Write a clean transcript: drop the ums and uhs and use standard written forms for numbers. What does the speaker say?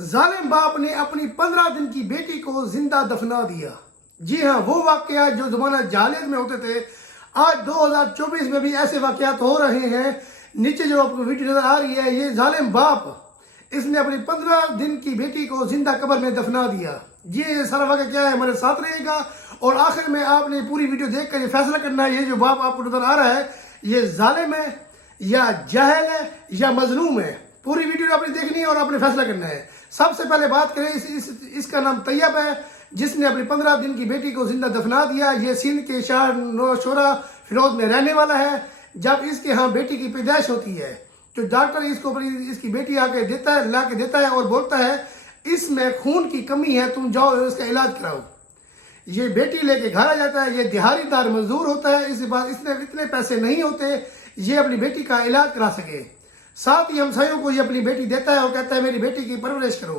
ظالم باپ نے اپنی 15 دن کی بیٹی کو زندہ دفنا دیا۔ جی ہاں، وہ واقعات جو زمانہ جاہلیت میں ہوتے تھے، آج 2024 میں بھی ایسے واقعات ہو رہے ہیں۔ نیچے جو آپ کو ویڈیو نظر آ رہی ہے، یہ ظالم باپ اس نے اپنی 15 دن کی بیٹی کو زندہ قبر میں دفنا دیا۔ یہ سارا واقعہ کیا ہے، ہمارے ساتھ رہے گا اور آخر میں آپ نے پوری ویڈیو دیکھ کر یہ فیصلہ کرنا ہے، یہ جو باپ آپ کو نظر آ رہا ہے یہ ظالم ہے یا جاہل ہے یا مظلوم ہے۔ پوری ویڈیو آپ نے دیکھنی ہے اور آپ نے فیصلہ کرنا ہے۔ سب سے پہلے بات کریں، اس کا نام طیب ہے، جس نے اپنی 15 دن کی بیٹی کو زندہ دفنا دیا۔ یہ سندھ کے شہر نوشہرہ فیروز میں رہنے والا ہے۔ جب اس کے ہاں بیٹی کی پیدائش ہوتی ہے تو ڈاکٹر اس کی بیٹی لا کے دیتا ہے اور بولتا ہے اس میں خون کی کمی ہے، تم جاؤ اس کا علاج کراؤ۔ یہ بیٹی لے کے گھر آ جاتا ہے۔ یہ دیہاڑی دار مزدور ہوتا ہے، اس کے بعد اتنے پیسے نہیں ہوتے یہ اپنی بیٹی کا علاج کرا سکے۔ ساتھ ہی ہمسایوں کو یہ اپنی بیٹی دیتا ہے اور کہتا ہے میری بیٹی کی پرورش کرو۔